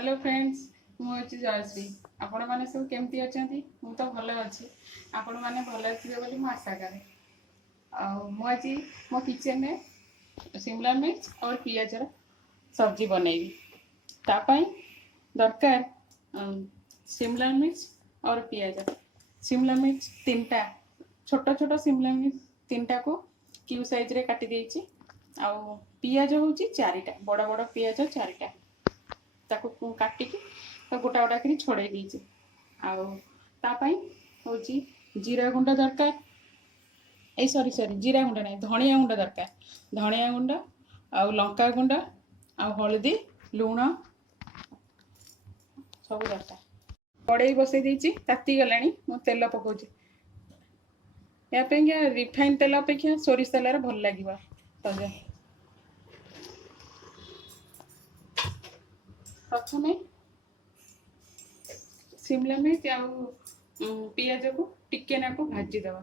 Hello friends मुझे जयश्री आपण मैंने सब केमती अच्छा मु तो भल अच्छी आपण मैंने भल थे बोली मुझे आशा करे आज मो किचन में शिमला मिर्च और पियाजर सब्जी बनैबी तापाई दरकार शिमला मिर्च और पियाज शिमला मिर्च तीनटा छोट छोट शिमला मिर्च तीनटा को क्यू साइज रे काटी देछि आउ पियाज होची चारिटा बड़ बड़ पियाज चारिटा ताको काटिकी तो गोटा गोटा करी छोड़े दीजिए आपाई हूँ जीरा गुंड दरकार ए सॉरी सॉरी जीरा गुंड नहीं धनिया गुंड दरकार धनिया गुंड आउ लंका गुंड आउ हल्दी लुण सब दरकार कड़े बसई देती ताती गला मु तेल पकाऊँ या रिफाइन तेल अपेक्षा सोरिष तेल भल लगे सजा प्रथम शिमला मिर्च आउ पियाज को टिके नाकु भाजी दवा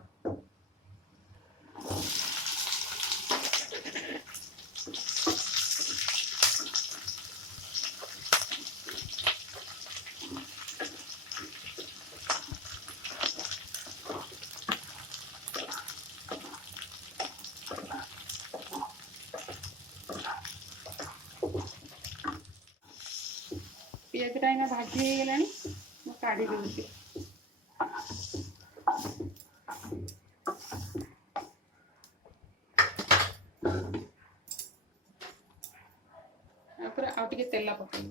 पियाजटा इना भाजी हो गला काढ़ी दूसरी आउ टे तेल पकड़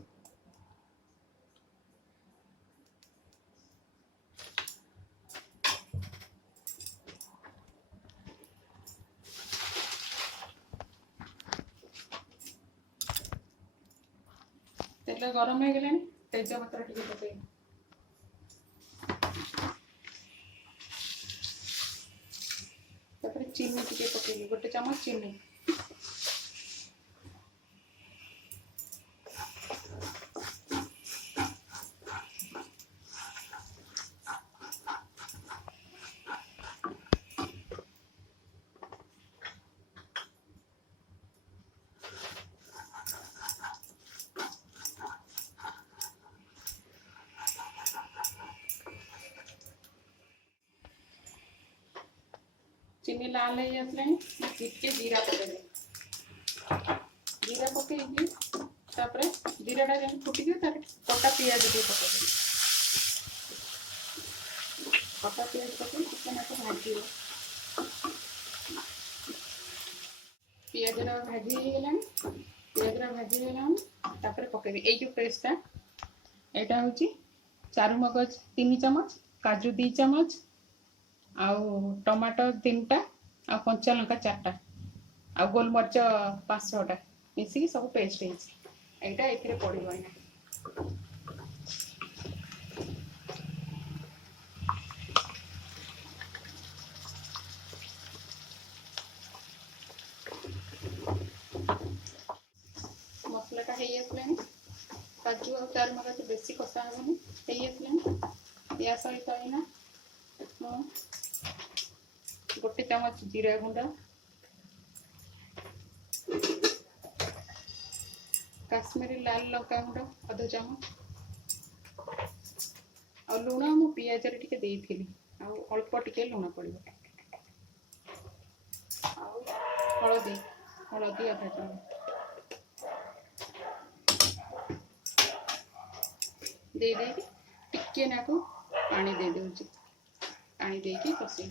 तेल गरम हो गला तेजपत्र टे पकड़ चीनी टे पकड़ गोटे चम्मच चीनी चीनी लाल हो टिके जीरा पकड़े जीरा पकई जीराटा जब फुटिक कटा पियाज टे पकड़ कटा पियाज पकड़ चिकेन को भाजी पियाज भाजी गला पियाज भाजी गला पकड़ ये पेस्टा यहाँ हूँ चारू मगज 3 चम्मच काजू 2 चम्मच आउ टमाटो 3टा आ कंचा लंका 4टा आ गोलमरीच 5-6टा मिसिकी सब पेस्ट होता ये पड़ो ये मसलाटा हो काजू और चार मगज बेसी कषा हेनी या सहित आईना गोटे चम्मच जीरा गुंड काश्मीरी लाल लंका गुंड अध चम्मच और लुण मु पियाज टिके देइथिली अल्प टिके लुण पड़ो हलदी हलदी अधा चम्मच दे टिके नाकु पानी दे दूची पानी देकी कषी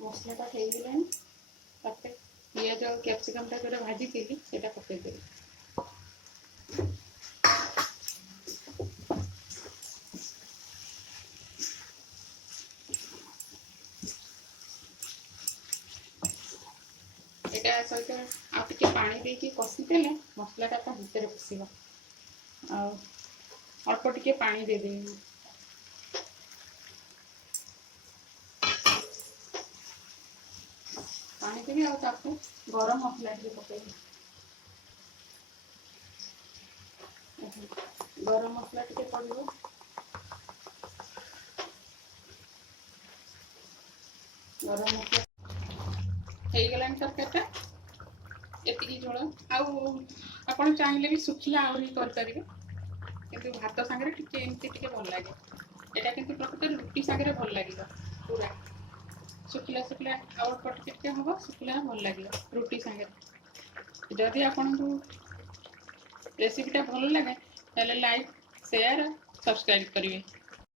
मसलाटा हो गला पियाज और कैप्सिकमटा जो भाजी थी से पकईदेवी यहाँ सहित आगे पानी देकी कषिदेले मसलाटा तो भितर पशिब अल्प टिके पानी दे देवी पानी देवी आपको गरम मसला टे पकड़ गरम मसला टे पड़ो गरम मसला हो गला तरकारीटा ଏତିକି ଝୋଳ। ଆଉ ଆପଣ ଚାହିଁଲେ ବି ଶୁଖିଲା ଆହୁରି କରିପାରିବେ, କିନ୍ତୁ ଭାତ ସାଙ୍ଗରେ ଟିକେ ଏମିତି ଟିକେ ଭଲ ଲାଗେ। ଏଇଟା କିନ୍ତୁ ପ୍ରକୃତରେ ରୁଟି ସାଙ୍ଗରେ ଭଲ ଲାଗିବ। ପୁରା ଶୁଖିଲା ଶୁଖିଲା ଆଉ ଅଳ୍ପ ଟିକେ ଟିକେ ହେବ, ଶୁଖିଲା ଭଲ ଲାଗିବ ରୁଟି ସାଙ୍ଗରେ। ଯଦି ଆପଣଙ୍କୁ ରେସିପିଟା ଭଲ ଲାଗେ ତାହେଲେ ଲାଇକ୍, ସେୟାର, ସବସ୍କ୍ରାଇବ୍ କରିବେ।